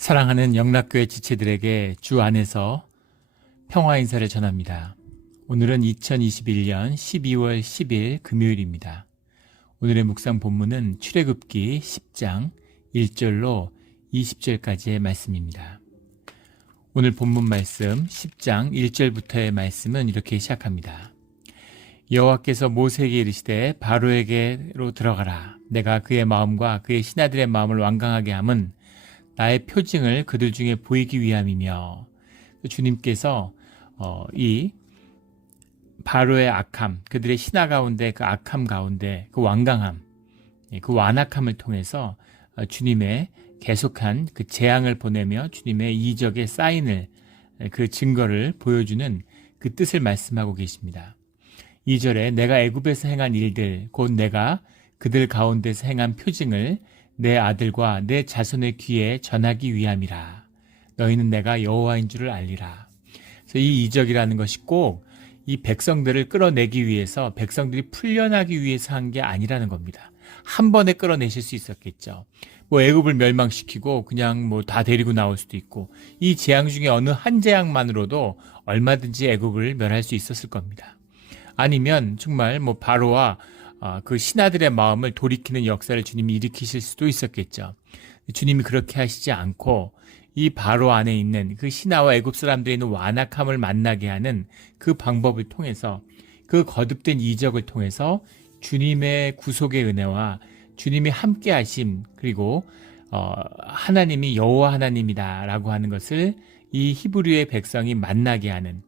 사랑하는 영락교회 지체들에게 주 안에서 평화 인사를 전합니다. 오늘은 2021년 12월 10일 금요일입니다. 오늘의 묵상 본문은 출애굽기 10장 1절로 20절까지의 말씀입니다. 오늘 본문 말씀 10장 1절부터의 말씀은 이렇게 시작합니다. 여호와께서 모세에게 이르시되 바로에게로 들어가라. 내가 그의 마음과 그의 신하들의 마음을 완강하게 함은 나의 표징을 그들 중에 보이기 위함이며, 주님께서 이 바로의 악함, 그들의 신하 가운데 그 악함 가운데 그 완강함, 그 완악함을 통해서 주님의 계속한 그 재앙을 보내며 주님의 이적의 사인을, 그 증거를 보여주는 그 뜻을 말씀하고 계십니다. 2절에 내가 애굽에서 행한 일들 곧 내가 그들 가운데서 행한 표징을 내 아들과 내 자손의 귀에 전하기 위함이라. 너희는 내가 여호와인 줄을 알리라. 그래서 이 이적이라는 것이 꼭 이 백성들을 끌어내기 위해서, 백성들이 풀려나기 위해서 한 게 아니라는 겁니다. 한 번에 끌어내실 수 있었겠죠. 애굽을 멸망시키고 그냥 다 데리고 나올 수도 있고, 이 재앙 중에 어느 한 재앙만으로도 얼마든지 애굽을 멸할 수 있었을 겁니다. 아니면 정말 바로와 그 신하들의 마음을 돌이키는 역사를 주님이 일으키실 수도 있었겠죠. 주님이 그렇게 하시지 않고 이 바로 안에 있는 그 신하와 애굽 사람들이 있는 완악함을 만나게 하는 그 방법을 통해서, 그 거듭된 이적을 통해서 주님의 구속의 은혜와 주님이 함께 하심, 그리고 하나님이 여호와 하나님이다라고 하는 것을 이 히브리의 백성이 만나게 하는,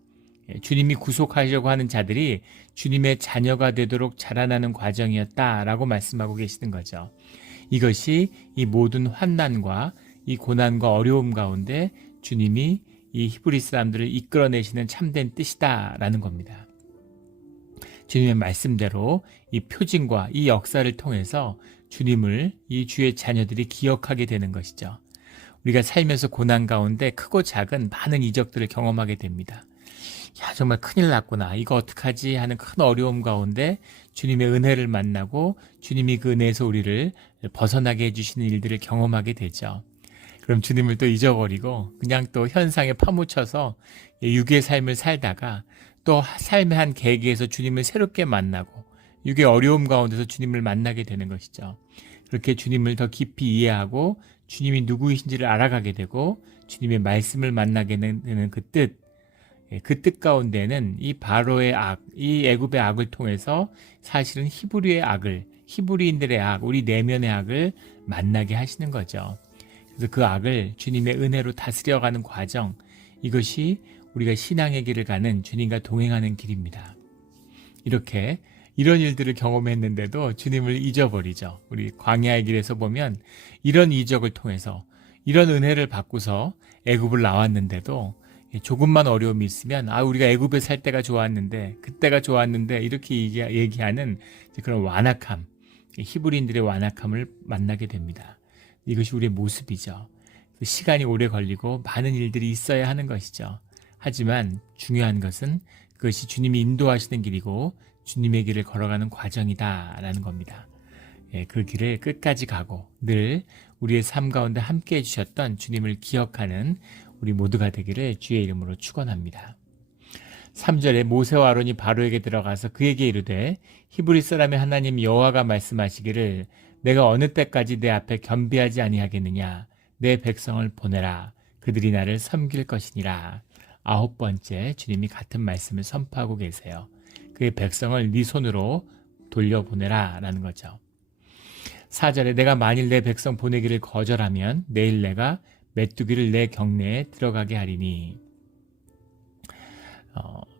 주님이 구속하려고 하는 자들이 주님의 자녀가 되도록 자라나는 과정이었다라고 말씀하고 계시는 거죠. 이것이 이 모든 환난과 이 고난과 어려움 가운데 주님이 이 히브리 사람들을 이끌어내시는 참된 뜻이다라는 겁니다. 주님의 말씀대로 이 표징과 이 역사를 통해서 주님을 이 주의 자녀들이 기억하게 되는 것이죠. 우리가 살면서 고난 가운데 크고 작은 많은 이적들을 경험하게 됩니다. 정말 큰일 났구나, 이거 어떡하지 하는 큰 어려움 가운데 주님의 은혜를 만나고 주님이 그 은혜에서 우리를 벗어나게 해주시는 일들을 경험하게 되죠. 그럼 주님을 또 잊어버리고 그냥 또 현상에 파묻혀서 육의 삶을 살다가 또 삶의 한 계기에서 주님을 새롭게 만나고 육의 어려움 가운데서 주님을 만나게 되는 것이죠. 그렇게 주님을 더 깊이 이해하고 주님이 누구이신지를 알아가게 되고 주님의 말씀을 만나게 되는 그 뜻 가운데는 이 바로의 악, 이 애굽의 악을 통해서 사실은 히브리의 악을, 히브리인들의 악, 우리 내면의 악을 만나게 하시는 거죠. 그래서 그 악을 주님의 은혜로 다스려가는 과정, 이것이 우리가 신앙의 길을 가는 주님과 동행하는 길입니다. 이런 일들을 경험했는데도 주님을 잊어버리죠. 우리 광야의 길에서 보면 이런 이적을 통해서 이런 은혜를 받고서 애굽을 나왔는데도 조금만 어려움이 있으면 우리가 애굽에 살 때가 좋았는데, 그때가 좋았는데, 이렇게 얘기하는 그런 완악함, 히브리인들의 완악함을 만나게 됩니다. 이것이 우리의 모습이죠. 시간이 오래 걸리고 많은 일들이 있어야 하는 것이죠. 하지만 중요한 것은 그것이 주님이 인도하시는 길이고 주님의 길을 걸어가는 과정이다라는 겁니다. 그 길을 끝까지 가고 늘 우리의 삶 가운데 함께 해주셨던 주님을 기억하는 우리 모두가 되기를 주의 이름으로 축원합니다. 3절에 모세와 아론이 바로에게 들어가서 그에게 이르되 히브리 사람의 하나님 여호와가 말씀하시기를 내가 어느 때까지 내 앞에 겸비하지 아니하겠느냐. 내 백성을 보내라. 그들이 나를 섬길 것이니라. 9번째 주님이 같은 말씀을 선포하고 계세요. 그의 백성을 네 손으로 돌려보내라 라는 거죠. 4절에 내가 만일 내 백성 보내기를 거절하면 내일 내가 메뚜기를 내 경내에 들어가게 하리니.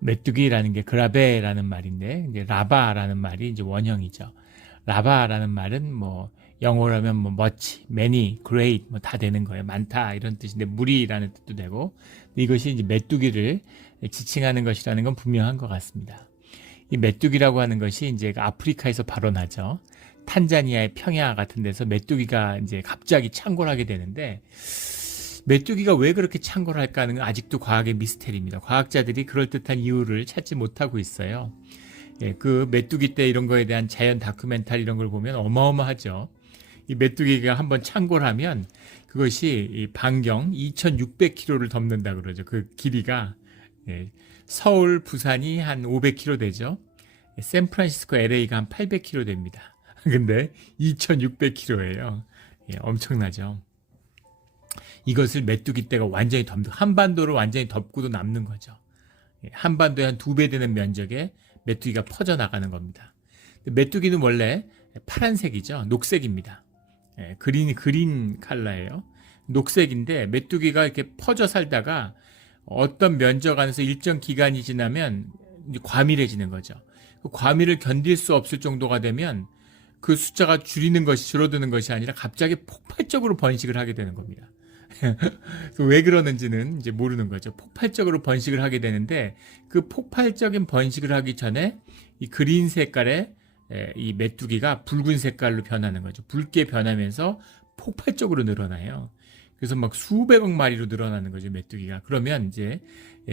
메뚜기라는 게 그라베라는 말인데, 이제 라바라는 말이 이제 원형이죠. 라바라는 말은 영어로 하면 much, many, great 다 되는 거예요. 많다 이런 뜻인데, 무리라는 뜻도 되고, 이것이 이제 메뚜기를 지칭하는 것이라는 건 분명한 것 같습니다. 이 메뚜기라고 하는 것이 이제 아프리카에서 발원하죠. 탄자니아의 평야 같은 데서 메뚜기가 이제 갑자기 창궐 하게 되는데, 메뚜기가 왜 그렇게 창궐 할까 하는 건 아직도 과학의 미스테리입니다. 과학자들이 그럴듯한 이유를 찾지 못하고 있어요. 그 메뚜기 떼 이런 거에 대한 자연 다큐멘터리 이런 걸 보면 어마어마하죠. 이 메뚜기가 한번 창궐하면 그것이 이 반경 2,600km를 덮는다 그러죠. 그 길이가 서울, 부산이 한 500km 되죠. 샌프란시스코, LA가 한 800km 됩니다. 근데 2,600km예요. 엄청나죠. 이것을 메뚜기 떼가 완전히 한반도를 완전히 덮고도 남는 거죠. 한반도의 한 2배 되는 면적에 메뚜기가 퍼져나가는 겁니다. 메뚜기는 원래 파란색이죠. 녹색입니다. 그린 컬러예요. 녹색인데 메뚜기가 이렇게 퍼져 살다가 어떤 면적 안에서 일정 기간이 지나면 과밀해지는 거죠. 그 과밀을 견딜 수 없을 정도가 되면 그 숫자가 줄어드는 것이 아니라 갑자기 폭발적으로 번식을 하게 되는 겁니다. 왜 그러는지는 이제 모르는 거죠. 폭발적으로 번식을 하게 되는데 그 폭발적인 번식을 하기 전에 이 그린 색깔의 이 메뚜기가 붉은 색깔로 변하는 거죠. 붉게 변하면서 폭발적으로 늘어나요. 그래서 막 수백억 마리로 늘어나는 거죠, 메뚜기가. 그러면 이제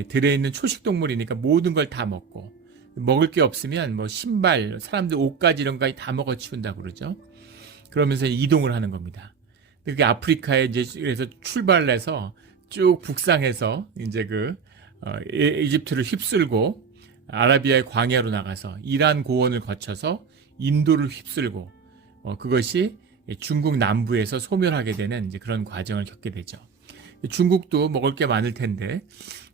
들에 있는 초식 동물이니까 모든 걸 다 먹고, 먹을 게 없으면 뭐 신발, 사람들 옷까지 이런 거 다 먹어 치운다고 그러죠. 그러면서 이동을 하는 겁니다. 그게 아프리카에 이제 그래서 출발을 해서 쭉 북상해서 이제 이집트를 휩쓸고 아라비아의 광야로 나가서 이란 고원을 거쳐서 인도를 휩쓸고 그것이 중국 남부에서 소멸하게 되는 이제 그런 과정을 겪게 되죠. 중국도 먹을 게 많을 텐데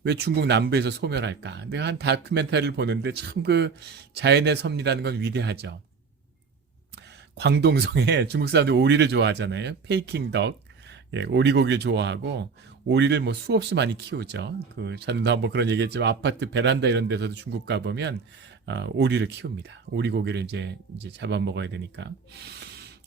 왜 중국 남부에서 소멸할까? 내가 한 다큐멘터리를 보는데 참 그 자연의 섭리라는 건 위대하죠. 광동성에 중국 사람들 오리를 좋아하잖아요. 페이킹 덕, 오리고기를 좋아하고 오리를 뭐 수없이 많이 키우죠. 저는 한번 그런 얘기했지만 아파트 베란다 이런 데서도 중국 가보면 오리를 키웁니다. 오리고기를 이제 잡아 먹어야 되니까.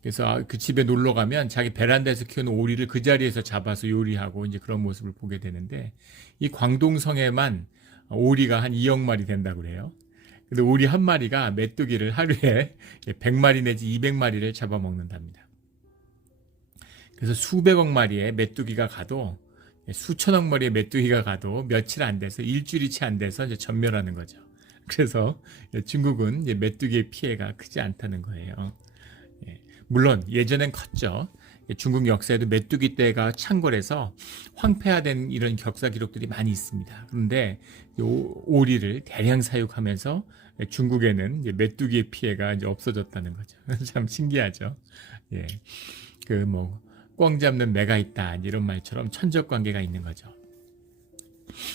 그래서 그 집에 놀러 가면 자기 베란다에서 키우는 오리를 그 자리에서 잡아서 요리하고 이제 그런 모습을 보게 되는데 이 광동성에만 오리가 한 2억 마리 된다고 그래요. 근데 오리 한 마리가 메뚜기를 하루에 100마리 내지 200마리를 잡아먹는답니다. 그래서 수백억 마리의 메뚜기가 가도 수천억 마리의 메뚜기가 가도 며칠 안 돼서 일주일이 채 안 돼서 이제 전멸하는 거죠. 그래서 중국은 이제 메뚜기의 피해가 크지 않다는 거예요. 물론 예전엔 컸죠. 중국 역사에도 메뚜기 떼가 창궐해서 황폐화된 이런 역사 기록들이 많이 있습니다. 그런데 오리를 대량 사육하면서 중국에는 이제 메뚜기의 피해가 이제 없어졌다는 거죠. 참 신기하죠. 꿩 잡는 매가 있다 이런 말처럼 천적 관계가 있는 거죠.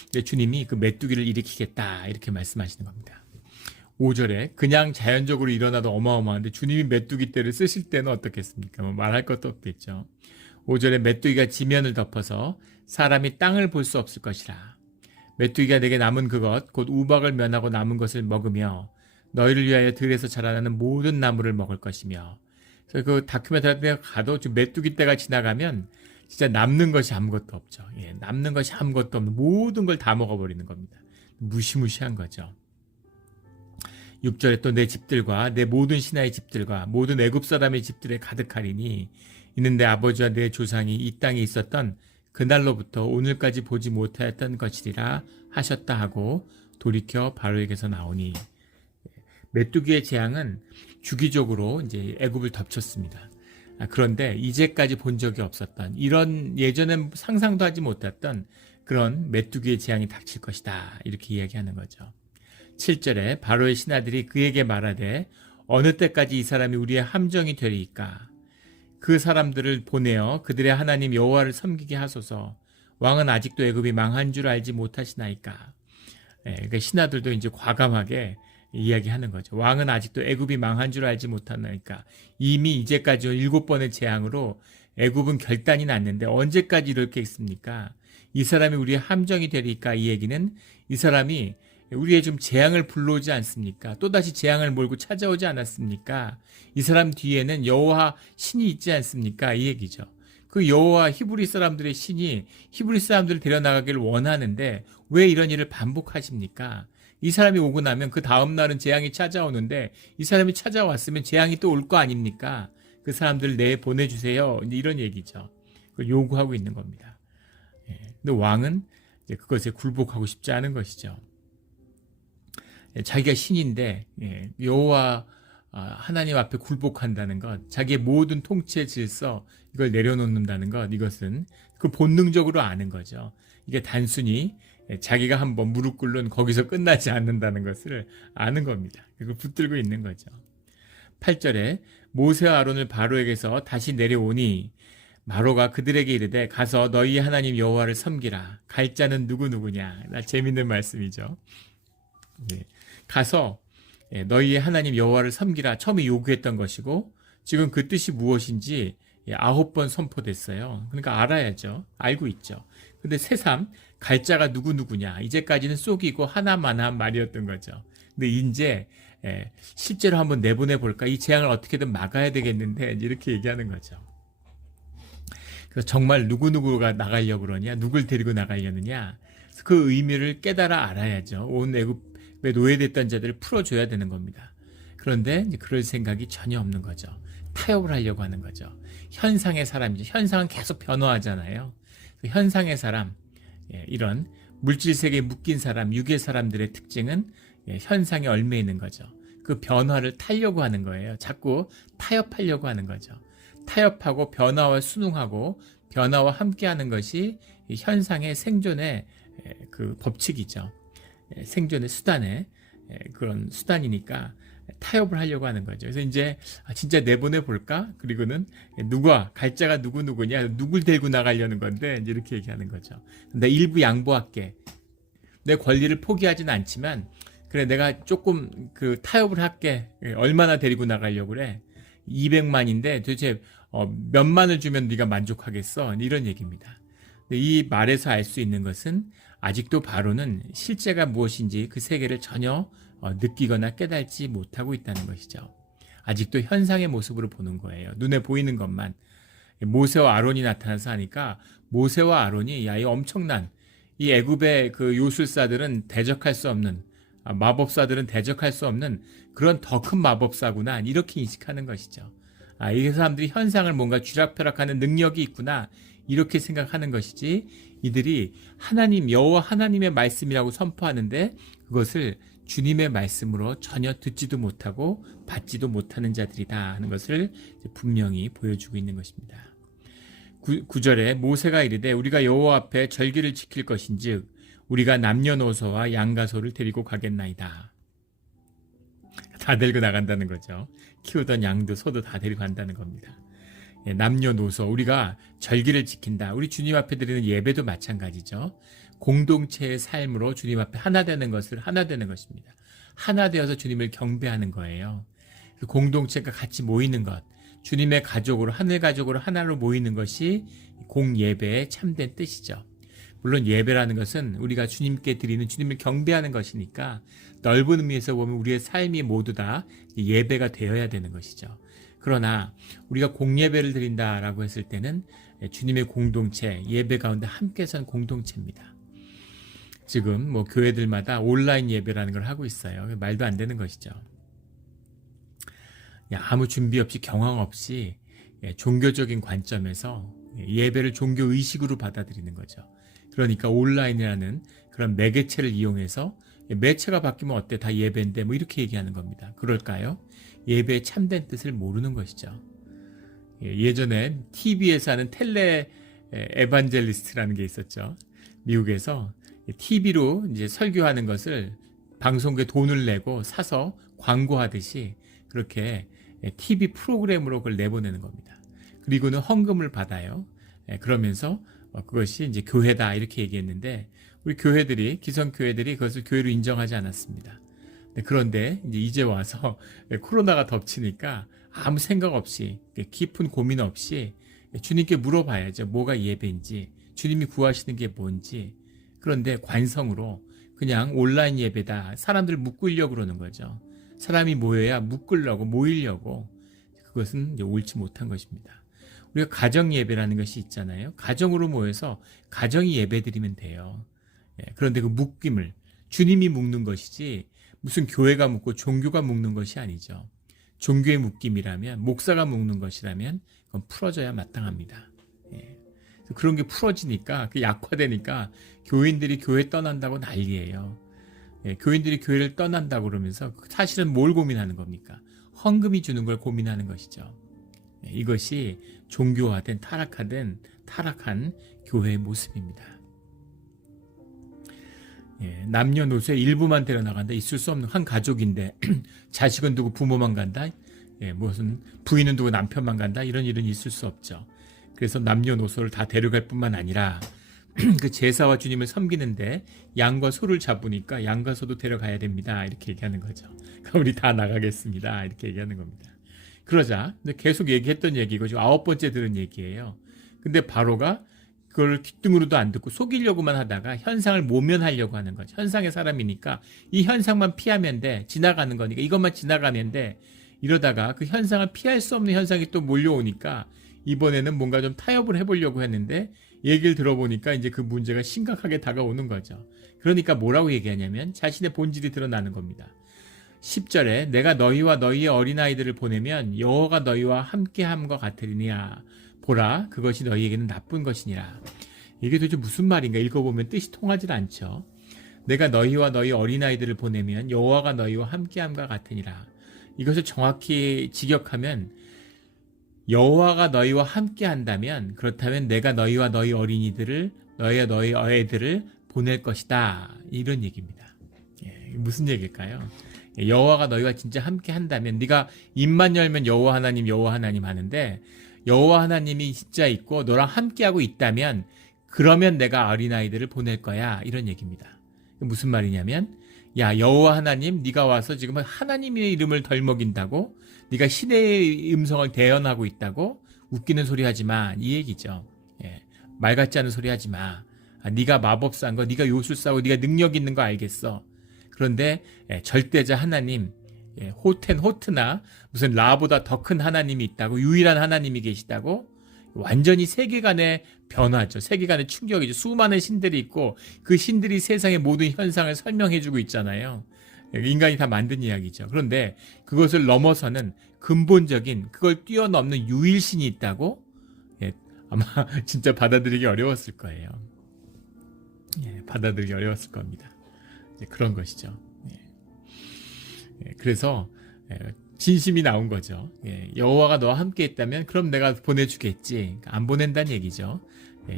근데 주님이 그 메뚜기를 일으키겠다 이렇게 말씀하시는 겁니다. 5절에 그냥 자연적으로 일어나도 어마어마한데 주님이 메뚜기 떼를 쓰실 때는 어떻겠습니까? 말할 것도 없겠죠. 5절에 메뚜기가 지면을 덮어서 사람이 땅을 볼 수 없을 것이라. 메뚜기가 내게 남은 그것 곧 우박을 면하고 남은 것을 먹으며 너희를 위하여 들에서 자라나는 모든 나무를 먹을 것이며. 그래서 그 다큐멘터리에 가도 메뚜기 떼가 지나가면 진짜 남는 것이 아무것도 없죠. 남는 것이 아무것도 없는 모든 걸 다 먹어버리는 겁니다. 무시무시한 거죠. 6절에 또 내 집들과 내 모든 신하의 집들과 모든 애굽 사람의 집들에 가득하리니 이는 내 아버지와 내 조상이 이 땅에 있었던 그날로부터 오늘까지 보지 못하였던 것이리라 하셨다 하고 돌이켜 바로에게서 나오니. 메뚜기의 재앙은 주기적으로 이제 애굽을 덮쳤습니다. 그런데 이제까지 본 적이 없었던 이런 예전엔 상상도 하지 못했던 그런 메뚜기의 재앙이 닥칠 것이다 이렇게 이야기하는 거죠. 7절에 바로의 신하들이 그에게 말하되 어느 때까지 이 사람이 우리의 함정이 되리이까. 그 사람들을 보내어 그들의 하나님 여호와를 섬기게 하소서. 왕은 아직도 애굽이 망한 줄 알지 못하시나이까. 그러니까 신하들도 이제 과감하게 이야기하는 거죠. 왕은 아직도 애굽이 망한 줄 알지 못하나이까. 이미 이제까지 7번의 재앙으로 애굽은 결단이 났는데 언제까지 이렇게 있습니까? 이 사람이 우리의 함정이 되리까. 이 얘기는 이 사람이 우리의 좀 재앙을 불러오지 않습니까? 또다시 재앙을 몰고 찾아오지 않았습니까? 이 사람 뒤에는 여호와 신이 있지 않습니까? 이 얘기죠. 그 여호와 히브리 사람들의 신이 히브리 사람들을 데려나가기를 원하는데 왜 이런 일을 반복하십니까? 이 사람이 오고 나면 그 다음 날은 재앙이 찾아오는데 이 사람이 찾아왔으면 재앙이 또 올 거 아닙니까? 그 사람들을 내보내주세요. 이런 얘기죠. 그걸 요구하고 있는 겁니다. 근데 왕은 이제 그것에 굴복하고 싶지 않은 것이죠. 자기가 신인데 여호와 하나님 앞에 굴복한다는 것, 자기의 모든 통치의 질서 이걸 내려놓는다는 것, 이것은 그 본능적으로 아는 거죠. 이게 단순히 자기가 한번 무릎 꿇는 거기서 끝나지 않는다는 것을 아는 겁니다. 그걸 붙들고 있는 거죠. 8절에 모세와 아론을 바로에게서 다시 내려오니 바로가 그들에게 이르되 가서 너희 하나님 여호와를 섬기라. 갈 자는 누구냐. 재밌는 말씀이죠. 네. 가서 너희의 하나님 여호와를 섬기라. 처음에 요구했던 것이고 지금 그 뜻이 무엇인지 9번 선포됐어요. 그러니까 알아야죠. 알고 있죠. 근데 새삼 갈 자가 누구냐. 이제까지는 쏙이고 하나만한 말이었던 거죠. 근데 이제 실제로 한번 내보내 볼까? 이 재앙을 어떻게든 막아야 되겠는데 이렇게 얘기하는 거죠. 그래서 정말 누구가 나가려고 그러냐? 누굴 데리고 나가려느냐? 그 의미를 깨달아 알아야죠. 온 애굽에 노예됐던 자들을 풀어줘야 되는 겁니다. 그런데 이제 그럴 생각이 전혀 없는 거죠. 타협을 하려고 하는 거죠. 현상의 사람이죠. 현상은 계속 변화하잖아요. 그 현상의 사람, 이런 물질 세계에 묶인 사람, 육의 사람들의 특징은 현상에 얽매 있는 거죠. 그 변화를 타려고 하는 거예요. 자꾸 타협하려고 하는 거죠. 타협하고 변화와 순응하고 변화와 함께하는 것이 현상의 생존의 그 법칙이죠. 생존의 수단의 그런 수단이니까 타협을 하려고 하는 거죠. 그래서 이제 진짜 내보내 볼까? 그리고는 갈 자가 누구냐? 누굴 데리고 나가려는 건데 이제 이렇게 얘기하는 거죠. 내 일부 양보할게. 내 권리를 포기하진 않지만 그래 내가 조금 그 타협을 할게. 얼마나 데리고 나가려고 그래? 200만인데 도대체 몇만을 주면 네가 만족하겠어? 이런 얘기입니다. 이 말에서 알 수 있는 것은 아직도 바로는 실제가 무엇인지 그 세계를 전혀 느끼거나 깨닫지 못하고 있다는 것이죠. 아직도 현상의 모습으로 보는 거예요. 눈에 보이는 것만. 모세와 아론이 나타나서 하니까 모세와 아론이 이 엄청난 이 애굽의 그 요술사들은 대적할 수 없는 마법사들은 대적할 수 없는 그런 더 큰 마법사구나 이렇게 인식하는 것이죠. 이 사람들이 현상을 뭔가 쥐락펴락하는 능력이 있구나 이렇게 생각하는 것이지 이들이 하나님 여호와 하나님의 말씀이라고 선포하는데 그것을 주님의 말씀으로 전혀 듣지도 못하고 받지도 못하는 자들이다 하는 것을 분명히 보여주고 있는 것입니다. 9절에 모세가 이르되 우리가 여호와 앞에 절기를 지킬 것인즉 우리가 남녀노소와 양과 소를 데리고 가겠나이다. 다 데리고 나간다는 거죠. 키우던 양도 소도 다 데리고 간다는 겁니다. 남녀노소 우리가 절기를 지킨다. 우리 주님 앞에 드리는 예배도 마찬가지죠. 공동체의 삶으로 주님 앞에 하나 되는 것입니다. 하나 되어서 주님을 경배하는 거예요. 공동체가 같이 모이는 것, 주님의 가족으로 하늘 가족으로 하나로 모이는 것이 공예배의 참된 뜻이죠. 물론 예배라는 것은 우리가 주님께 드리는 주님을 경배하는 것이니까 넓은 의미에서 보면 우리의 삶이 모두 다 예배가 되어야 되는 것이죠. 그러나 우리가 공예배를 드린다라고 했을 때는 주님의 공동체, 예배 가운데 함께 선 공동체입니다. 지금 뭐 교회들마다 온라인 예배라는 걸 하고 있어요. 말도 안 되는 것이죠. 아무 준비 없이 경황 없이 종교적인 관점에서 예배를 종교 의식으로 받아들이는 거죠. 그러니까 온라인이라는 그런 매개체를 이용해서 매체가 바뀌면 어때? 다 예배인데 뭐 이렇게 얘기하는 겁니다. 그럴까요? 예배의 참된 뜻을 모르는 것이죠. 예전에 TV에서 하는 텔레 에반젤리스트라는 게 있었죠. 미국에서 TV로 이제 설교하는 것을 방송국에 돈을 내고 사서 광고하듯이 그렇게 TV 프로그램으로 그걸 내보내는 겁니다. 그리고는 헌금을 받아요. 그러면서 그것이 이제 교회다 이렇게 얘기했는데 우리 교회들이 기성교회들이 그것을 교회로 인정하지 않았습니다. 그런데 이제 와서 코로나가 덮치니까 아무 생각 없이 깊은 고민 없이 주님께 물어봐야죠. 뭐가 예배인지 주님이 구하시는 게 뭔지. 그런데 관성으로 그냥 온라인 예배다. 사람들 묶으려고 그러는 거죠. 사람이 모여야 묶으려고 모이려고. 그것은 이제 옳지 못한 것입니다. 우리가 가정 예배라는 것이 있잖아요. 가정으로 모여서 가정이 예배 드리면 돼요. 그런데 그 묶임을 주님이 묶는 것이지 무슨 교회가 묶고 종교가 묶는 것이 아니죠. 종교의 묶임이라면 목사가 묶는 것이라면 그건 풀어져야 마땅합니다. 그런 게 풀어지니까 약화되니까 교인들이 교회 떠난다고 난리예요. 교인들이 교회를 떠난다고 그러면서 사실은 뭘 고민하는 겁니까? 헌금이 주는 걸 고민하는 것이죠. 이것이 종교화된 타락한 교회의 모습입니다. 남녀노소의 일부만 데려나간다. 있을 수 없는 한 가족인데 자식은 두고 부모만 간다. 무슨 부인은 두고 남편만 간다. 이런 일은 있을 수 없죠. 그래서 남녀노소를 다 데려갈 뿐만 아니라 그 제사와 주님을 섬기는데 양과 소를 잡으니까 양과 소도 데려가야 됩니다. 이렇게 얘기하는 거죠. 그럼 우리 다 나가겠습니다. 이렇게 얘기하는 겁니다. 그러자 계속 얘기했던 얘기고 지금 9번째 들은 얘기예요. 근데 바로가 그걸 귓등으로도 안 듣고 속이려고만 하다가 현상을 모면하려고 하는 거죠. 현상의 사람이니까 이 현상만 피하면 돼. 지나가는 거니까 이것만 지나가면 돼. 이러다가 그 현상을 피할 수 없는 현상이 또 몰려오니까 이번에는 뭔가 좀 타협을 해보려고 했는데 얘기를 들어보니까 이제 그 문제가 심각하게 다가오는 거죠. 그러니까 뭐라고 얘기하냐면 자신의 본질이 드러나는 겁니다. 10절에 내가 너희와 너희의 어린아이들을 보내면 여호와가 너희와 함께함과 같으리니라. 보라, 그것이 너희에게는 나쁜 것이니라. 이게 도대체 무슨 말인가 읽어보면 뜻이 통하지 않죠. 내가 너희와 너희 어린아이들을 보내면 여호와가 너희와 함께함과 같으니라. 이것을 정확히 직역하면 여호와가 너희와 함께한다면 그렇다면 내가 너희와 너희 어린이들을 너희와 너희 애들을 보낼 것이다. 이런 얘기입니다. 무슨 얘기일까요? 여호와가 너희와 진짜 함께한다면 네가 입만 열면 여호와 하나님 하는데 여호와 하나님이 진짜 있고 너랑 함께하고 있다면 그러면 내가 어린아이들을 보낼 거야. 이런 얘기입니다. 무슨 말이냐면 야 여호와 하나님 네가 와서 지금 하나님의 이름을 덜먹인다고 네가 신의 음성을 대언하고 있다고 웃기는 소리 하지 마. 이 얘기죠. 말 같지 않은 소리 하지 마. 네가 마법사인 거 네가 요술사고 네가 능력 있는 거 알겠어. 그런데 절대자 하나님 호트나 무슨 라보다 더 큰 하나님이 있다고 유일한 하나님이 계시다고 완전히 세계관의 변화죠. 세계관의 충격이죠. 수많은 신들이 있고 그 신들이 세상의 모든 현상을 설명해주고 있잖아요. 인간이 다 만든 이야기죠. 그런데 그것을 넘어서는 근본적인 그걸 뛰어넘는 유일신이 있다고 아마 진짜 받아들이기 어려웠을 거예요. 받아들이기 어려웠을 겁니다. 그런 것이죠. 그래서 진심이 나온 거죠. 여호와가 너와 함께 있다면 그럼 내가 보내주겠지. 안 보낸다는 얘기죠.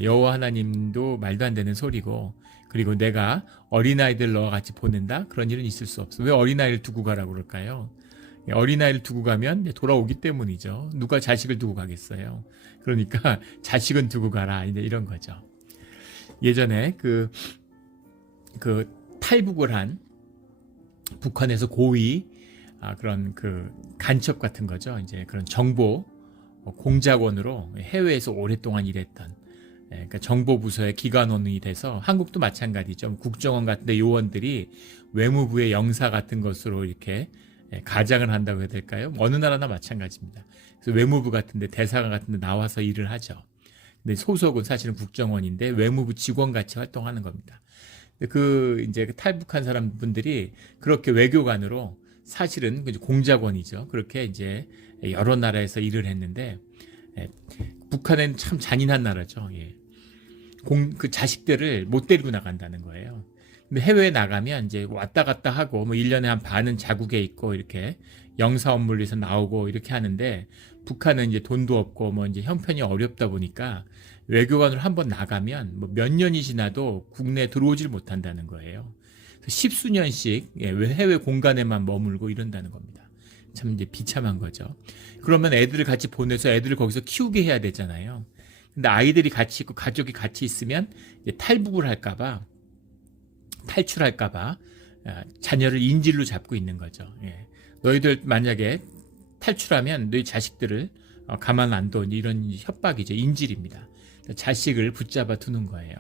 여호와 하나님도 말도 안 되는 소리고 그리고 내가 어린아이들 너와 같이 보낸다? 그런 일은 있을 수 없어. 왜 어린아이를 두고 가라고 그럴까요? 어린아이를 두고 가면 돌아오기 때문이죠. 누가 자식을 두고 가겠어요. 그러니까 자식은 두고 가라. 이런 거죠. 예전에 그 탈북을 한 북한에서 고위 그런 그 간첩 같은 거죠. 이제 그런 정보 공작원으로 해외에서 오랫동안 일했던 그러니까 정보부서의 기관원이 돼서 한국도 마찬가지죠. 국정원 같은 데 요원들이 외무부의 영사 같은 것으로 이렇게 가장을 한다고 해야 될까요? 어느 나라나 마찬가지입니다. 그래서 외무부 같은 데 대사관 같은 데 나와서 일을 하죠. 근데 소속은 사실은 국정원인데 외무부 직원같이 활동하는 겁니다. 이제 탈북한 사람분들이 그렇게 외교관으로 사실은 공작원이죠. 그렇게 이제 여러 나라에서 일을 했는데 북한은 참 잔인한 나라죠. 그 자식들을 못 데리고 나간다는 거예요. 근데 해외에 나가면 이제 왔다 갔다 하고 1년에 한 반은 자국에 있고 이렇게 영사 업무를 위해서 나오고 이렇게 하는데 북한은 이제 돈도 없고 이제 형편이 어렵다 보니까 외교관으로 한번 나가면 몇 년이 지나도 국내에 들어오질 못한다는 거예요. 십수년씩 해외 공간에만 머물고 이런다는 겁니다. 참 이제 비참한 거죠. 그러면 애들을 같이 보내서 애들을 거기서 키우게 해야 되잖아요. 근데 아이들이 같이 있고 가족이 같이 있으면 탈북을 할까봐 탈출할까봐 자녀를 인질로 잡고 있는 거죠. 너희들 만약에 탈출하면 너희 자식들을 가만 안 둬. 이런 협박이죠. 인질입니다. 자식을 붙잡아 두는 거예요.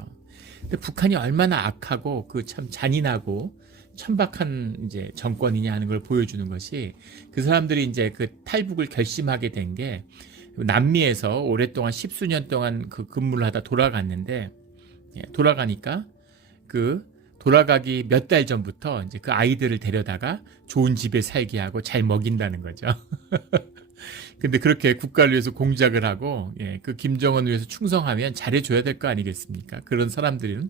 근데 북한이 얼마나 악하고 그 참 잔인하고 천박한 이제 정권이냐 하는 걸 보여주는 것이 그 사람들이 이제 그 탈북을 결심하게 된 게 남미에서 오랫동안 십수년 동안 그 근무를 하다 돌아갔는데 돌아가니까 돌아가기 몇 달 전부터 이제 그 아이들을 데려다가 좋은 집에 살게 하고 잘 먹인다는 거죠. 근데 그렇게 국가를 위해서 공작을 하고 그 김정은을 위해서 충성하면 잘해줘야 될 거 아니겠습니까? 그런 사람들은.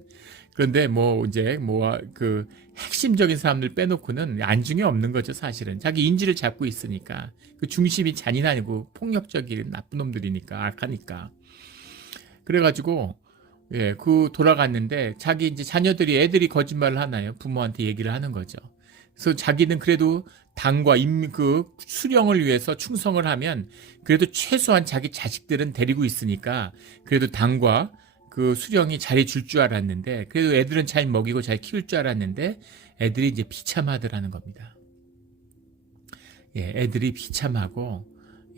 그런데 뭐 이제 뭐 그 핵심적인 사람들 빼놓고는 안중에 없는 거죠, 사실은. 자기 인지를 잡고 있으니까. 그 중심이 잔인하고 폭력적인 나쁜 놈들이니까, 악하니까. 그래가지고 그 돌아갔는데 자기 이제 자녀들이 애들이 거짓말을 하나요? 부모한테 얘기를 하는 거죠. 그래서 자기는 그래도 당과 그 수령을 위해서 충성을 하면 그래도 최소한 자기 자식들은 데리고 있으니까 그래도 당과 그 수령이 잘해줄 줄 알았는데, 그래도 애들은 잘 먹이고 잘 키울 줄 알았는데 애들이 이제 비참하더라는 겁니다. 애들이 비참하고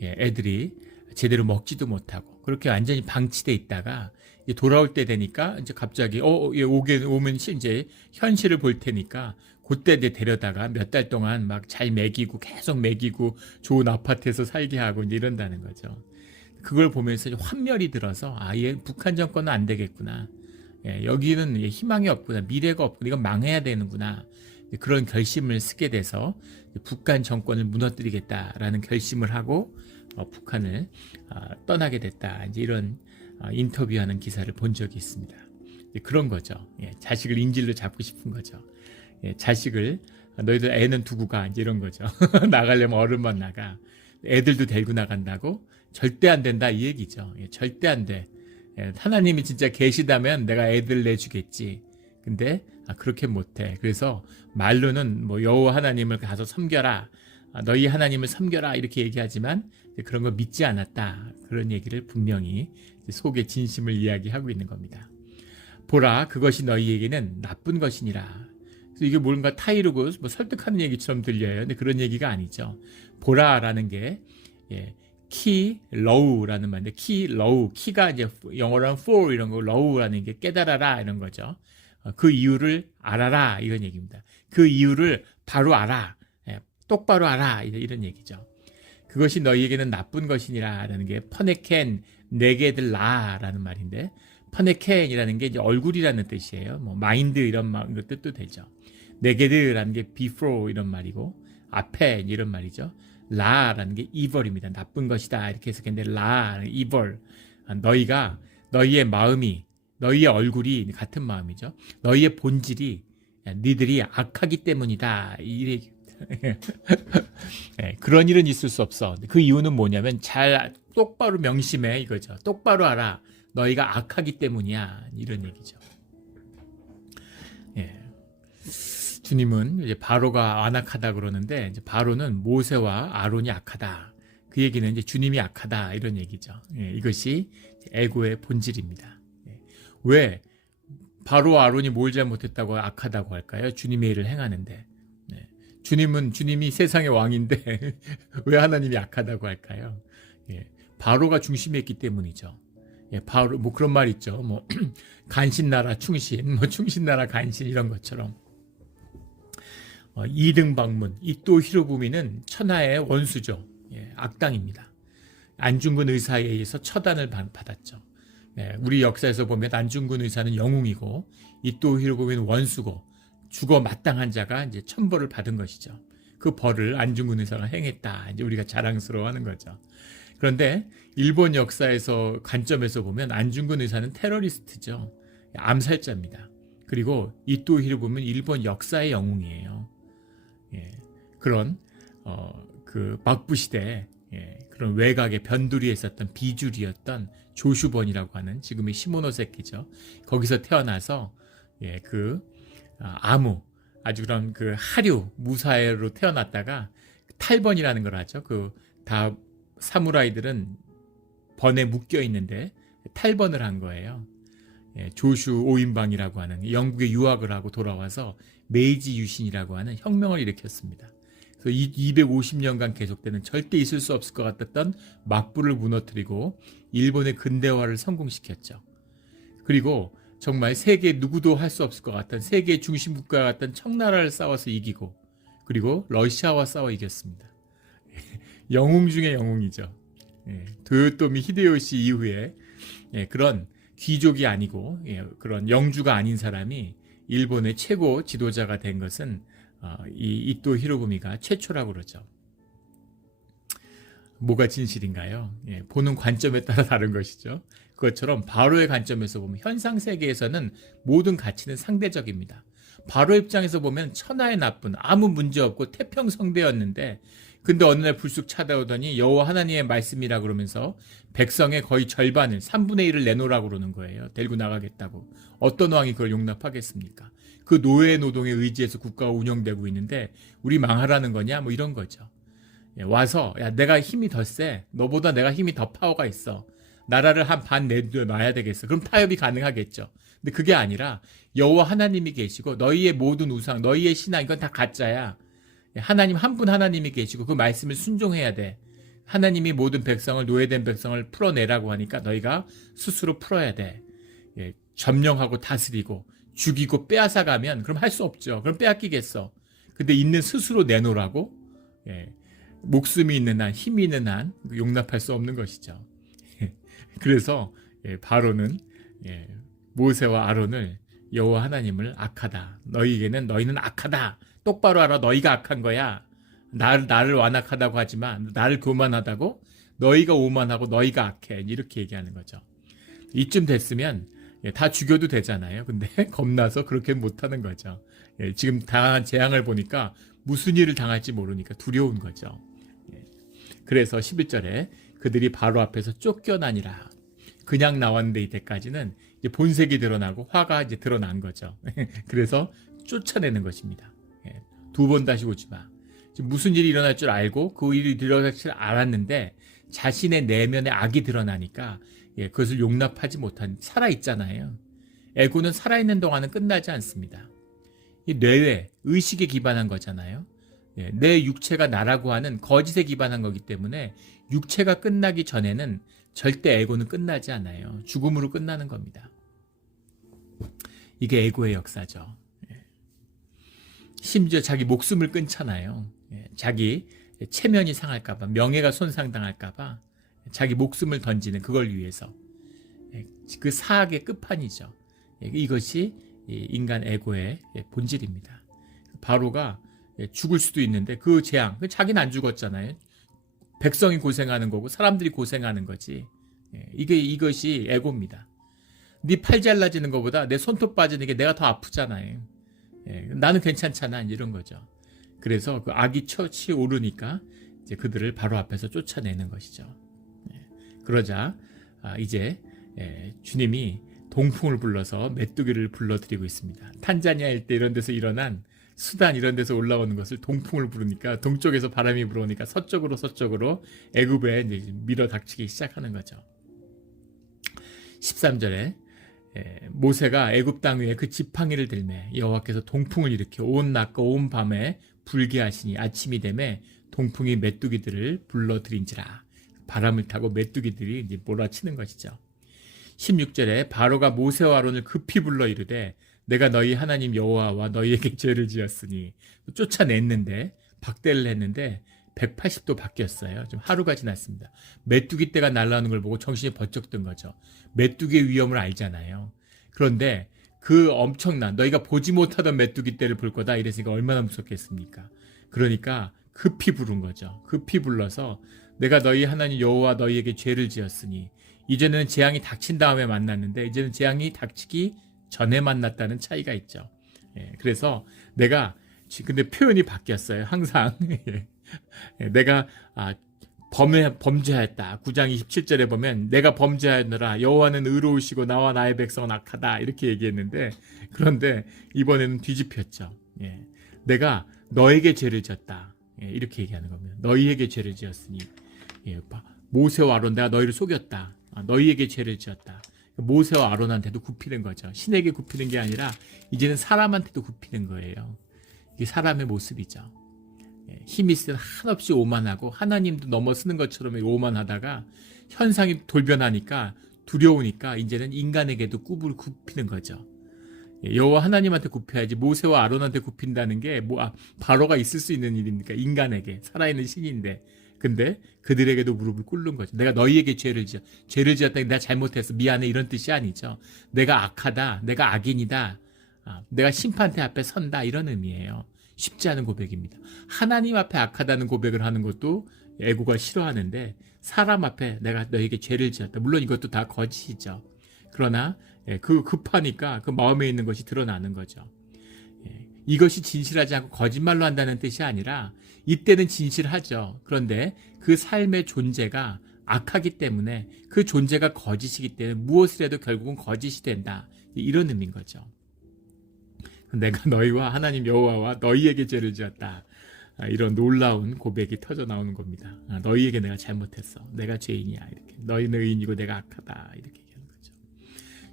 애들이 제대로 먹지도 못하고 그렇게 완전히 방치돼 있다가 이제 돌아올 때 되니까 이제 갑자기 오면 이제 현실을 볼 테니까 그때 이제 데려다가 몇 달 동안 막 잘 먹이고 계속 먹이고 좋은 아파트에서 살게 하고 이제 이런다는 거죠. 그걸 보면서 환멸이 들어서 얘 북한 정권은 안 되겠구나. 여기는 희망이 없구나. 미래가 없구나. 이건 망해야 되는구나. 그런 결심을 쓰게 돼서 북한 정권을 무너뜨리겠다라는 결심을 하고 북한을 떠나게 됐다. 이제 이런 인터뷰하는 기사를 본 적이 있습니다. 그런 거죠. 자식을 인질로 잡고 싶은 거죠. 자식을 너희들 애는 두고 가. 이제 이런 거죠. 나가려면 어른만 나가. 애들도 데리고 나간다고? 절대 안 된다 이 얘기죠. 절대 안 돼. 하나님이 진짜 계시다면 내가 애들 내주겠지. 근데 그렇게 못해. 그래서 말로는 뭐 여호와 하나님을 가서 섬겨라. 너희 하나님을 섬겨라 이렇게 얘기하지만 그런 거 믿지 않았다. 그런 얘기를 분명히 속의 진심을 이야기하고 있는 겁니다. 보라, 그것이 너희에게는 나쁜 것이니라. 그래서 이게 뭔가 타이르고 뭐 설득하는 얘기처럼 들려요. 근데 그런 얘기가 아니죠. 보라라는 게 키 러우라는 말인데, 키 러우, 키가 이제 영어로는 for 이런 거, 러우라는 게 깨달아라 이런 거죠. 그 이유를 알아라 이런 얘기입니다. 그 이유를 바로 알아, 똑바로 알아 이런 얘기죠. 그것이 너희에게는 나쁜 것이니라라는 게 퍼네켄 네게들라라는 말인데, 퍼네켄이라는 게 이제 얼굴이라는 뜻이에요. 뭐 마인드 이런 뜻도 되죠. 네게드라는 게 before 이런 말이고, 앞에 이런 말이죠. 라라는 게 evil입니다. 나쁜 것이다 이렇게 해석했는데, 라는 evil, 너희가 너희의 마음이, 너희의 얼굴이 같은 마음이죠. 너희의 본질이 니들이 악하기 때문이다 이 얘기. 그런 일은 있을 수 없어. 그 이유는 뭐냐면 잘 똑바로 명심해 이거죠. 똑바로 알아. 너희가 악하기 때문이야 이런 얘기죠. 주님은 이제 바로가 안악하다 그러는데, 이제 바로는 모세와 아론이 악하다. 그 얘기는 이제 주님이 악하다 이런 얘기죠. 이것이 에고의 본질입니다. 왜 바로와 아론이 뭘 잘못했다고 악하다고 할까요? 주님의 일을 행하는데. 주님이 세상의 왕인데 왜 하나님이 악하다고 할까요? 바로가 중심에 있기 때문이죠. 바로 뭐 그런 말 있죠. 뭐 간신나라 충신, 뭐 충신나라 간신 이런 것처럼. 이등방문, 이또 히로부미는 천하의 원수죠. 악당입니다. 안중근 의사에 의해서 처단을 받았죠. 우리 역사에서 보면 안중근 의사는 영웅이고 이또 히로부미는 원수고, 죽어 마땅한 자가 이제 천벌을 받은 것이죠. 그 벌을 안중근 의사가 행했다. 이제 우리가 자랑스러워하는 거죠. 그런데 일본 역사에서 관점에서 보면 안중근 의사는 테러리스트죠. 암살자입니다. 그리고 이또 히로부미는 일본 역사의 영웅이에요. 그런 그 막부 시대 그런 외곽의 변두리에 있었던 비주류였던 조슈번이라고 하는, 지금의 시모노세키죠. 거기서 태어나서 아주 그런 그 하류 무사회로 태어났다가 탈번이라는 걸 하죠. 그 다 사무라이들은 번에 묶여 있는데 탈번을 한 거예요. 조슈 오인방이라고 하는, 영국에 유학을 하고 돌아와서 메이지 유신이라고 하는 혁명을 일으켰습니다. 그래서 250년간 계속되는 절대 있을 수 없을 것 같았던 막부를 무너뜨리고 일본의 근대화를 성공시켰죠. 그리고 정말 세계 누구도 할 수 없을 것 같은 세계 중심 국가 같은 청나라를 싸워서 이기고, 그리고 러시아와 싸워 이겼습니다. 영웅 중에 영웅이죠. 도요토미 히데요시 이후에 그런 귀족이 아니고 그런 영주가 아닌 사람이 일본의 최고 지도자가 된 것은 이또 히로부미가 최초라고 그러죠. 뭐가 진실인가요? 보는 관점에 따라 다른 것이죠. 그것처럼 바로의 관점에서 보면 현상 세계에서는 모든 가치는 상대적입니다. 바로 입장에서 보면 천하의 나쁜 아무 문제 없고 태평성대였는데 근데 어느 날 불쑥 찾아오더니 여호와 하나님의 말씀이라 그러면서 백성의 거의 절반을 3분의 1을 내놓으라고 그러는 거예요. 데리고 나가겠다고. 어떤 왕이 그걸 용납하겠습니까? 그 노예 노동에 의지해서 국가가 운영되고 있는데 우리 망하라는 거냐? 뭐 이런 거죠. 와서 야 내가 힘이 더 세. 너보다 내가 힘이 더 파워가 있어. 나라를 한 반 내놔야 되겠어. 그럼 타협이 가능하겠죠. 근데 그게 아니라 여호와 하나님이 계시고 너희의 모든 우상, 너희의 신앙 이건 다 가짜야. 하나님 한 분 하나님이 계시고 그 말씀을 순종해야 돼. 하나님이 모든 백성을 노예된 백성을 풀어내라고 하니까 너희가 스스로 풀어야 돼. 점령하고 다스리고 죽이고 빼앗아가면 그럼 할 수 없죠. 그럼 빼앗기겠어. 근데 있는 스스로 내놓으라고 목숨이 있는 한 힘이 있는 한 용납할 수 없는 것이죠. 그래서 바로는 모세와 아론을 여호와 하나님을 악하다. 너희는 악하다. 똑바로 알아. 너희가 악한 거야. 나를 완악하다고 하지만 나를 교만하다고 너희가 오만하고 너희가 악해. 이렇게 얘기하는 거죠. 이쯤 됐으면 다 죽여도 되잖아요. 근데 겁나서 그렇게 못하는 거죠. 지금 당한 재앙을 보니까 무슨 일을 당할지 모르니까 두려운 거죠. 그래서 11절에 그들이 바로 앞에서 쫓겨나니라. 그냥 나왔는데 이때까지는 이제 본색이 드러나고 화가 이제 드러난 거죠. 그래서 쫓아내는 것입니다. 두 번 다시 오지 마. 지금 무슨 일이 일어날 줄 알고 그 일이 일어날 줄 알았는데 자신의 내면에 악이 드러나니까 그것을 용납하지 못한 살아있잖아요. 에고는 살아있는 동안은 끝나지 않습니다. 이 뇌에 의식에 기반한 거잖아요. 내 육체가 나라고 하는 거짓에 기반한 거기 때문에 육체가 끝나기 전에는 절대 에고는 끝나지 않아요. 죽음으로 끝나는 겁니다. 이게 에고의 역사죠. 심지어 자기 목숨을 끊잖아요. 자기 체면이 상할까봐, 명예가 손상당할까봐 자기 목숨을 던지는 그걸 위해서. 그 사악의 끝판이죠. 이것이 인간 에고의 본질입니다. 바로가 죽을 수도 있는데 그 재앙, 자기는 안 죽었잖아요. 백성이 고생하는 거고 사람들이 고생하는 거지. 이것이 에고입니다. 네 팔 잘라지는 것보다 내 손톱 빠지는 게 내가 더 아프잖아요. 나는 괜찮잖아 이런 거죠. 그래서 그 악이 쳐치 오르니까 이제 그들을 바로 앞에서 쫓아내는 것이죠. 그러자 이제 주님이 동풍을 불러서 메뚜기를 불러들이고 있습니다. 탄자니아 일대 이런 데서 일어난 수단 이런 데서 올라오는 것을 동풍을 부르니까 동쪽에서 바람이 불어오니까 서쪽으로 애굽에 이제 밀어닥치기 시작하는 거죠. 13절에 모세가 애굽 땅 위에 그 지팡이를 들매 여호와께서 동풍을 일으켜 온 낮과 온 밤에 불게 하시니 아침이 되매 동풍이 메뚜기들을 불러들인지라. 바람을 타고 메뚜기들이 이제 몰아치는 것이죠. 16절에 바로가 모세와 아론을 급히 불러 이르되 내가 너희 하나님 여호와와 너희에게 죄를 지었으니 쫓아냈는데 박대를 했는데 180도 바뀌었어요. 좀 하루가 지났습니다. 메뚜기 떼가 날아오는 걸 보고 정신이 번쩍 든 거죠. 메뚜기의 위험을 알잖아요. 그런데 그 엄청난 너희가 보지 못하던 메뚜기 떼를 볼 거다 이랬으니까 얼마나 무섭겠습니까? 그러니까 급히 부른 거죠. 급히 불러서 내가 너희 하나님 여호와 너희에게 죄를 지었으니 이제는 재앙이 닥친 다음에 만났는데 이제는 재앙이 닥치기 전에 만났다는 차이가 있죠. 그래서 내가 근데 표현이 바뀌었어요. 항상 내가 범죄하였다. 9장 27절에 보면 내가 범죄하였노라. 여호와는 의로우시고 나와 나의 백성은 악하다. 이렇게 얘기했는데 그런데 이번에는 뒤집혔죠. 내가 너에게 죄를 지었다. 이렇게 얘기하는 겁니다. 너희에게 죄를 지었으니 모세와 아론 내가 너희를 속였다. 너희에게 죄를 지었다. 모세와 아론한테도 굽히는 거죠. 신에게 굽히는 게 아니라 이제는 사람한테도 굽히는 거예요. 이게 사람의 모습이죠. 힘이 있을 때는 한없이 오만하고 하나님도 넘어서는 것처럼 오만하다가 현상이 돌변하니까 두려우니까 이제는 인간에게도 굽을 굽히는 거죠. 여호와 하나님한테 굽혀야지 모세와 아론한테 굽힌다는 게 바로가 있을 수 있는 일입니까? 인간에게 살아있는 신인데 근데 그들에게도 무릎을 꿇는 거죠. 내가 너희에게 죄를 지었다. 내가 잘못했어. 미안해. 이런 뜻이 아니죠. 내가 악하다. 내가 악인이다. 내가 심판대 앞에 선다. 이런 의미예요. 쉽지 않은 고백입니다. 하나님 앞에 악하다는 고백을 하는 것도 애고가 싫어하는데 사람 앞에 내가 너에게 죄를 지었다. 물론 이것도 다 거짓이죠. 그러나 그 급하니까 그 마음에 있는 것이 드러나는 거죠. 이것이 진실하지 않고 거짓말로 한다는 뜻이 아니라 이때는 진실하죠. 그런데 그 삶의 존재가 악하기 때문에 그 존재가 거짓이기 때문에 무엇을 해도 결국은 거짓이 된다. 이런 의미인 거죠. 내가 너희와 하나님 여호와와 너희에게 죄를 지었다. 이런 놀라운 고백이 터져 나오는 겁니다. 너희에게 내가 잘못했어. 내가 죄인이야. 이렇게. 너희는 의인이고 내가 악하다. 이렇게 얘기하는 거죠.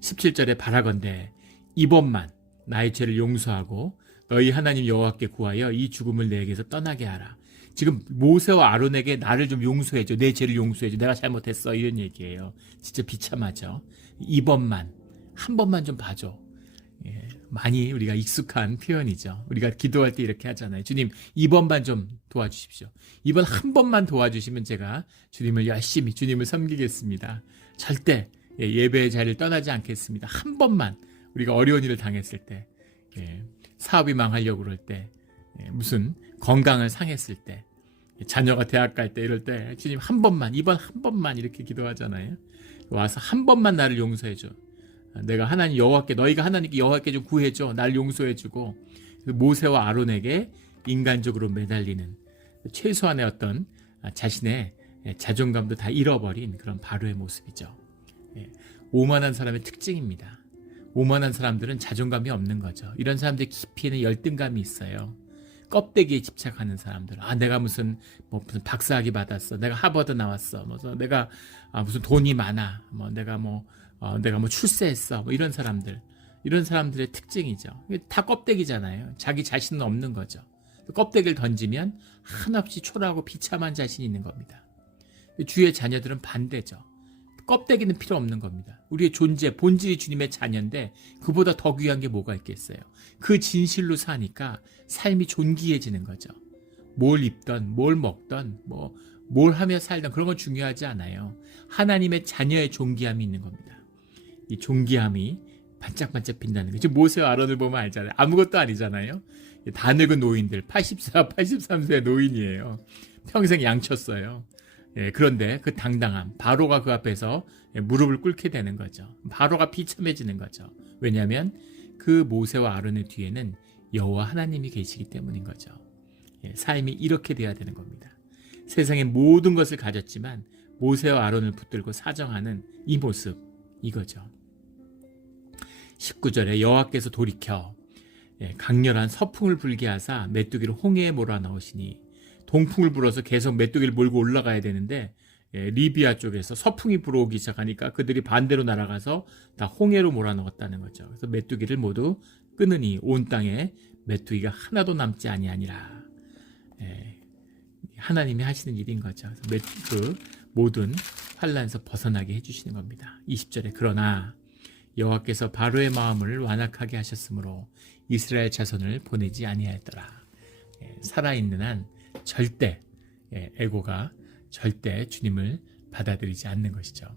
17절에 바라건대 이번만 나의 죄를 용서하고 너희 하나님 여호와께 구하여 이 죽음을 내게서 떠나게 하라. 지금 모세와 아론에게 나를 좀 용서해줘. 내 죄를 용서해줘. 내가 잘못했어. 이런 얘기예요. 진짜 비참하죠. 이번만, 한 번만 좀 봐줘. 많이 우리가 익숙한 표현이죠. 우리가 기도할 때 이렇게 하잖아요. 주님, 이번만 좀 도와주십시오. 이번 한 번만 도와주시면 제가 주님을 열심히 주님을 섬기겠습니다. 절대 예배의 자리를 떠나지 않겠습니다. 한 번만 우리가 어려운 일을 당했을 때, 사업이 망하려고 그럴 때, 무슨 건강을 상했을 때, 자녀가 대학 갈 때 이럴 때 주님 한 번만, 이번 한 번만 이렇게 기도하잖아요. 와서 한 번만 나를 용서해줘. 내가 하나님 여호와께, 너희가 하나님께 여호와께 좀 구해줘. 날 용서해주고, 모세와 아론에게 인간적으로 매달리는 최소한의 어떤 자신의 자존감도 다 잃어버린 그런 바로의 모습이죠. 오만한 사람의 특징입니다. 오만한 사람들은 자존감이 없는 거죠. 이런 사람들 깊이는 열등감이 있어요. 껍데기에 집착하는 사람들. 내가 무슨 박사학위 받았어. 내가 하버드 나왔어. 내가 무슨 돈이 많아. 내가 출세했어. 이런 사람들. 이런 사람들의 특징이죠. 다 껍데기잖아요. 자기 자신은 없는 거죠. 껍데기를 던지면 한없이 초라하고 비참한 자신이 있는 겁니다. 주의 자녀들은 반대죠. 껍데기는 필요 없는 겁니다. 우리의 존재, 본질이 주님의 자녀인데 그보다 더 귀한 게 뭐가 있겠어요. 그 진실로 사니까 삶이 존귀해지는 거죠. 뭘 입던, 뭘 먹던, 뭘 하며 살던 그런 건 중요하지 않아요. 하나님의 자녀의 존귀함이 있는 겁니다. 이 존귀함이 반짝반짝 빛나는 거죠. 모세와 아론을 보면 알잖아요. 아무것도 아니잖아요. 다 늙은 노인들, 84, 83세 노인이에요. 평생 양쳤어요. 그런데 그 당당함, 바로가 그 앞에서 무릎을 꿇게 되는 거죠. 바로가 비참해지는 거죠. 왜냐하면 그 모세와 아론의 뒤에는 여호와 하나님이 계시기 때문인 거죠. 삶이 이렇게 돼야 되는 겁니다. 세상의 모든 것을 가졌지만 모세와 아론을 붙들고 사정하는 이 모습, 이거죠. 19절에 여호와께서 돌이켜 강렬한 서풍을 불게 하사 메뚜기를 홍해에 몰아넣으시니, 동풍을 불어서 계속 메뚜기를 몰고 올라가야 되는데 리비아 쪽에서 서풍이 불어오기 시작하니까 그들이 반대로 날아가서 다 홍해로 몰아넣었다는 거죠. 그래서 메뚜기를 모두 끊으니 온 땅에 메뚜기가 하나도 남지 아니하니라. 하나님이 하시는 일인 거죠. 그래서 그 모든 환난에서 벗어나게 해주시는 겁니다. 20절에 그러나 여호와께서 바로의 마음을 완악하게 하셨으므로 이스라엘 자손을 보내지 아니하였더라. 살아있는 한 절대 에고가 절대 주님을 받아들이지 않는 것이죠.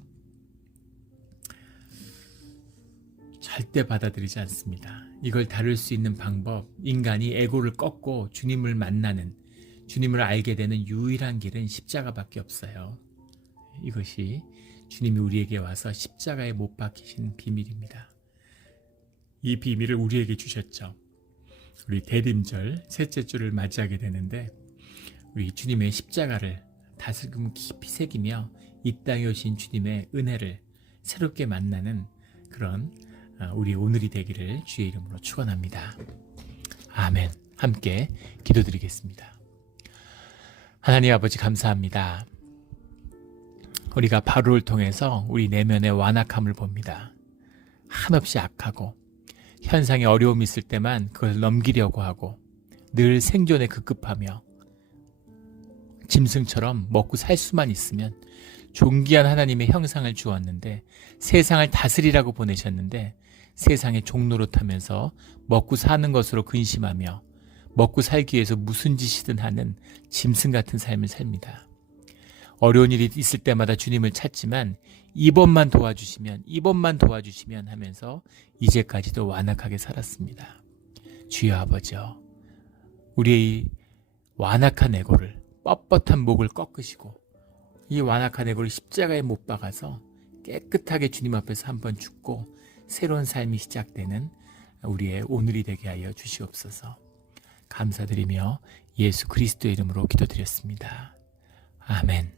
절대 받아들이지 않습니다. 이걸 다룰 수 있는 방법, 인간이 에고를 꺾고 주님을 만나는, 주님을 알게 되는 유일한 길은 십자가밖에 없어요. 이것이 주님이 우리에게 와서 십자가에 못 박히신 비밀입니다. 이 비밀을 우리에게 주셨죠. 우리 대림절 셋째 주를 맞이하게 되는데 우리 주님의 십자가를 다스금 깊이 새기며 이 땅에 오신 주님의 은혜를 새롭게 만나는 그런 우리 오늘이 되기를 주의 이름으로 축원합니다. 아멘. 함께 기도드리겠습니다. 하나님 아버지 감사합니다. 우리가 바로를 통해서 우리 내면의 완악함을 봅니다. 한없이 악하고 현상에 어려움이 있을 때만 그걸 넘기려고 하고 늘 생존에 급급하며 짐승처럼 먹고 살 수만 있으면 존귀한 하나님의 형상을 주었는데 세상을 다스리라고 보내셨는데 세상의 종로로 타면서 먹고 사는 것으로 근심하며 먹고 살기 위해서 무슨 짓이든 하는 짐승 같은 삶을 삽니다. 어려운 일이 있을 때마다 주님을 찾지만 이번만 도와주시면 하면서 이제까지도 완악하게 살았습니다. 주여 아버지여, 우리의 완악한 에고를, 뻣뻣한 목을 꺾으시고 이 완악한 에고를 십자가에 못 박아서 깨끗하게 주님 앞에서 한번 죽고 새로운 삶이 시작되는 우리의 오늘이 되게 하여 주시옵소서. 감사드리며 예수 그리스도의 이름으로 기도드렸습니다. 아멘.